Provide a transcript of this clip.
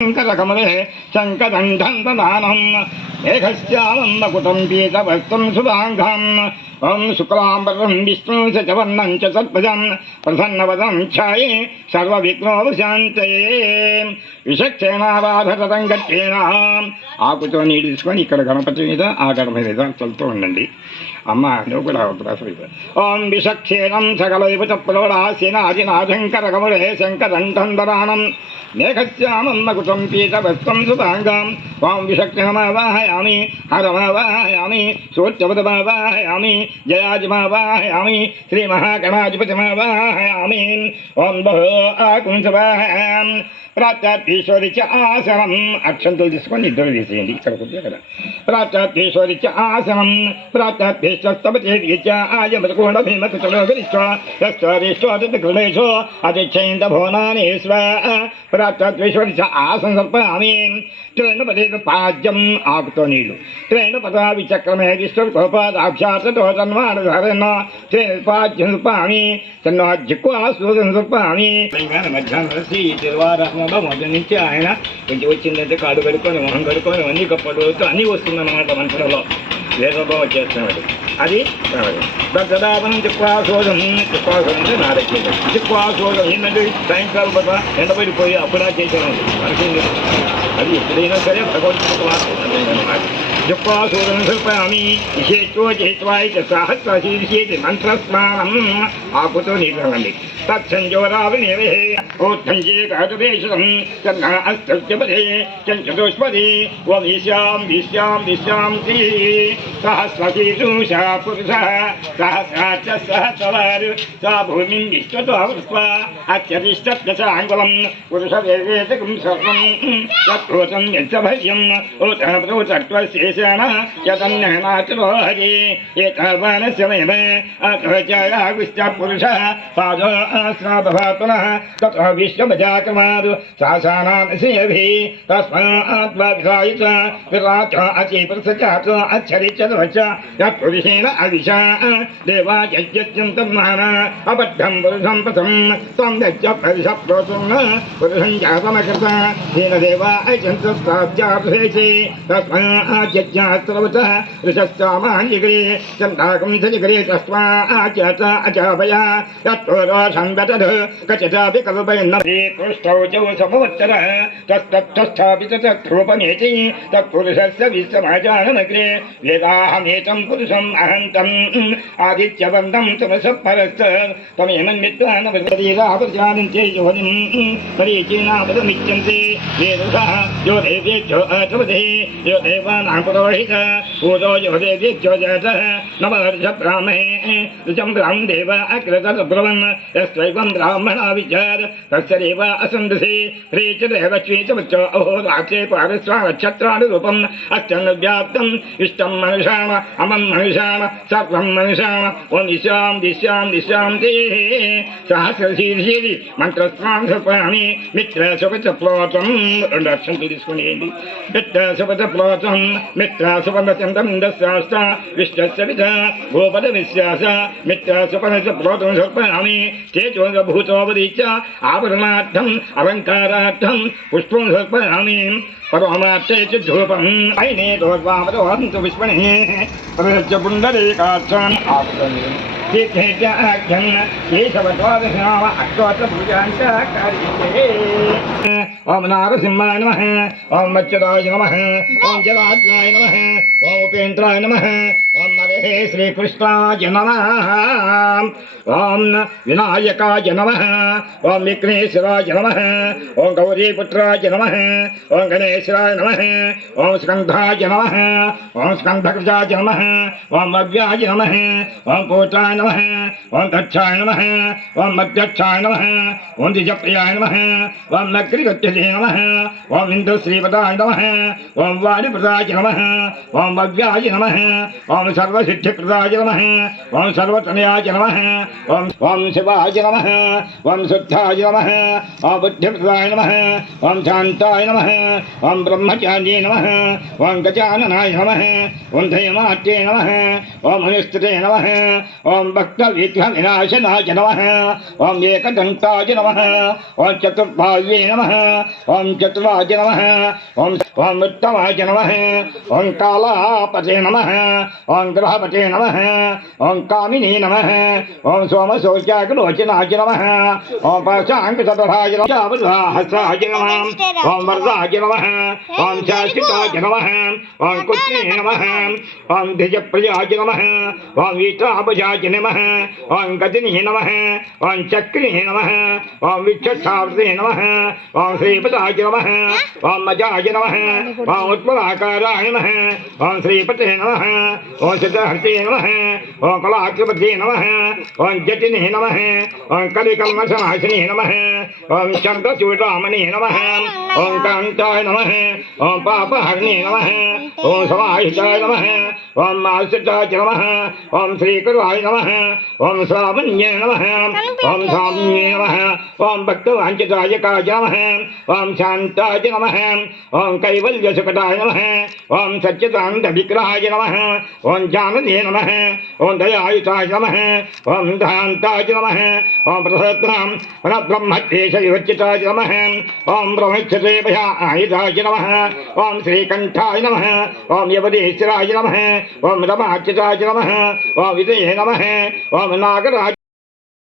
शङ्करकमले शङ्करण्डन्दनानम् मेघश्यामं मकुटं पीतवस्त्रं सुधाङ्गम् ॐ शुक्लाम्बरं विष्णुं शशिवर्णं च सर्पजं प्रसन्नवदं ध्याये सर्वविघ्नोपशान्तये విషక్షేణావాధరంగేణ ఆకుతో నీళ్ళు తీసుకొని ఇక్కడ గణపతి మీద ఆ గణపతి మీద చల్లుతూ ఉండండి. అమ్మ నువ్వు కూడా ఓం విషక్షేణం సకలైవ చప్రవడాశినాజినాశంకరకమలే శంకరంఠందరాణం మేఘశ్యామం మకుటం పీతవస్త్రం సుధాంగం ఓం విషక్షేణమావాహయామి హరమావాహయామి సూర్యపదమావాహయామి జయాజిమావాహయామి శ్రీమహాగణాధిపతిమావాహయామి ఓం బహో ఆకుంసవాహయాం ప్రాచాత్యేశ్వరిచ ఆసనం అక్షంతులు తీసుకొని ఇద్దరు తీసేయండి. ఇక్కడ కొద్దిగా కదా ప్రాచాత్యేశ్వరిచ ఆసనం ప్రాచాత్యేశ్వస్తపచేత ఆయమకోణ భీమకృష్ణేశ్వరేశ్వరేశ్వరేశ్వో అతిచ్చైంద భువనానేశ్వ ప్రాచాత్యేశ్వరిచ ఆసనం సర్పామి త్రేణపదేన పాద్యం ఆకుతో నీళ్లు త్రేణపదా విచక్రమే విష్ణుకోపాదాభ్యాసతో తన్మానధారణ త్రేణపాద్యం సర్పామి తన్నాజ్జిక్వాసూదం సర్పామి. మధ్యాహ్నం మొదటి నుంచి ఆయన కొంచెం వచ్చిందంటే కాడు కడుక్కొని మొహం కడుక్కొని అన్ని కప్పలు అన్నీ వస్తుందన్నమాట మనసులో వేదంలో వచ్చేస్తున్నాడు. అది దదాపనం చిక్వాసోదం అంటే నాడేది చిక్వాసోదం ఏంటంటే సాయంకాలం పట్ల ఎండబడిపోయి అప్పుడా చేశాను మనకి అది ఎప్పుడైనా సరే భగవద్గీత జపాసూదం సర్పామి విశేషో చేత్వాయ సహస్రశీర్షేతి మంత్రస్నానం ఆకుతో నీళ్ళండి తత్సంజోరావినేవే ఓత్తంజేకాదువేషం కర్ణాస్తపదే చంచతుష్పది ఓం ఈశాం విశ్యాం విశ్యాం శ్రీ సహస్రశీర్షా పురుష సహస్రాచ సహస్రవారు సా భూమిం విశ్వతోవృత్వ అత్యతిష్టత్యశాంగులం పురుషదేవేతకం సర్వం తత్కోసం యచ్చభయం ఓతనప్రోచత్వశేష యతన్యనాచలో హరి ఏతావానస్యమేవ అతోచాగుశ్చ పురుషः పాదో ఆశ్రాభవాత్మనः తతో విశ్వమజాకమాదు శాసానానసేభిः తస్మాద్వాఘాయిత విరాచ అచీపృసచాచ అచ్చరిచదవచ యత్పురుషేణ అవిశా దేవా యజ్ఞత్యంతం మాన అబద్ధం పురుషం పథం త్వం యజ్ఞ పరిష ప్రోతున్న పురుషం జాతమకృత హీన దేవా అచంతస్తాబ్జాభేషే తస్మాత్ యజ్ఞాస్త్రవతः ఋషస్సామాన్యగ్రే చందాకం సజగ్రే తస్మాచ అచాభయ యత్రోషం వదధ కచటాపి కల్పయన్న పృష్టౌ చౌ సమవత్తరः తస్తస్థాపి తత్రూపమేతి తత్పురుషస్య విశ్వమాజానమగ్రే వేదాహమేతం పురుషం అహంతం ఆదిత్యవందం తమసః పరస్త తమేమన్మిత్వానవదీరాపజానంతే యోనిం మరీచీనామదమిచ్చంతే వేదసః యో దేవేభ్యో అతవదే यो देवानां पुरोहित पूजो यो देवेभ्यो जयतः नमर्ष ब्राह्मणे ऋचं ब्राह्म देव अकृतब्रवन् यस्त्वैवं ब्राह्मणा विचार तस्यैव असन्दसि प्रीचदेव श्वेतवच्च अहोरात्रे पारस्वानक्षत्रानुरूपम् अत्यन्व्याप्तम् इष्टं मनुषाम् अमं मनुषाम् सर्वं मनुषाम् ॐ दिश्यां दिश्यां दिश्यां ते सहस्रशीर्षेरि मन्त्रस्वां सर्पाणि मित्रसुपचप्लोतं रक्षन्तु తీసుకునేయండి మిత్రసుపచప్లోతం మిత్రసుపనచందం దశాస్త విష్ణస్య విధ గోపద విశ్వాస మిత్రసుపనచప్లోతం సర్పామి చేచోభూతోపదీత్య ఆభరణార్థం అలంకారార్థం పుష్పం సర్పామి పరమార్థే చ ధూపం అయినే దోర్వామదోహంతు విష్మణే ప్రజ పుండరీకాక్షం ఆప్తం తీర్థేత్యాఖ్యం కేశవద్వాదశామ అష్టోత్తర పూజాంచ కార్యతే. ఓం నారసింహాయ నమః ఓం మత్స్యరాయ నమః ఓం జలాత్మాయ నమః ఓం ఉపేంద్రాయ నమః ఓం నరే శ్రీకృష్ణాయ నమః ఓం వినాయకాయ నమః ఓం విఘ్నేశ్వరాయ నమః ఓం గౌరీపుత్రాయ నమః ఓం గణేశ్వరాయ నమః ఓం స్కంధాయ నమః ఓం స్కంధకృతాయ నమః ఓం అవ్యాయ నమః ఓం పూతాయ నమః ఓం దక్షాయ నమః ఓం మధ్యక్షాయ నమః ఓం ద్విజప్రియాయ నమః ఓం నగ్రిగత్యతే నమః ఓం ఇంద్రశ్రీపదాయ నమః ఓం వాణిప్రదాయ నమః ఓం అవ్యాయ నమః ఓం సర్వసిద్ధిప్రదాయ నమః ఓం సర్వతనయాయ నమః ఓం శివాయ నమః ఓం శుద్ధాయ నమః ఓం బుద్ధిప్రదాయ నమః ఓం శాంతాయ నమః ఓం బ్రహ్మచార్యే నమః ఓం గజాననాయ నమః ఓం ధైమాట్యే నమః ఓం అనుష్ఠితే నమః ఓం भक्त विघ्नविनाशनाय नमः ओम एकदन्ताय नमः ओम चतुर्बाह्वे नमः ओम चतुराय नमः ओम उत्तमाय नमः ओम कालापते नमः ओम ग्रहपते नमः ओम कामिनी नमः ओम सोमशोचाग्लोचनाय नमः ओम पाशाङ्कुशप्रभाय नमः हस्ताय नमः ओम वरदाय नमः ओम शाश्वताय नमः ओम कुत्रे नमः ओम धिजप्रियाय नमः ओम वीत्राभुजाय नमः ओम गजनी नमः ओम चक्रे नमः ओम विच्छावृते नमः ओम श्रीपदाय नमः ओम मजाय नमः ओम उत्पलाकाराय नमः ओम श्रीपते नमः ओम सिद्धहर्ते नमः ओम कलाकृपते नमः ओम जटिने नमः ओम कलिकल्मषनाशिने नमः ओम शब्दचूडामणे नमः ओम कान्ताय नमः ओम पापहरणे नमः ओम समाहिताय नमः ओम मासिताय नमः ओम श्रीकराय नमः ओम स्वामन्ये नमः ओम स्वाम्ये नमः ओम भक्तवाञ्छितायकाय नमः ओम शान्ताय नमः ओम कैवल्यसुखदाय नमः ओम सच्चिदानन्दविग्रहाय नमः ओम जानते नमः ओम दयायुताय नमः ओम धान्ताय नमः ओम प्रसन्नां ब्रह्मत्वेश विवर्जिताय नमः ओम ब्रह्मक्षते भयायुधाय नमः ओम श्रीकण्ठाय नमः ओम यवदेश्वराय नमः ओम रमाच्युताय नमः ओम विदये नमः ओम नागराज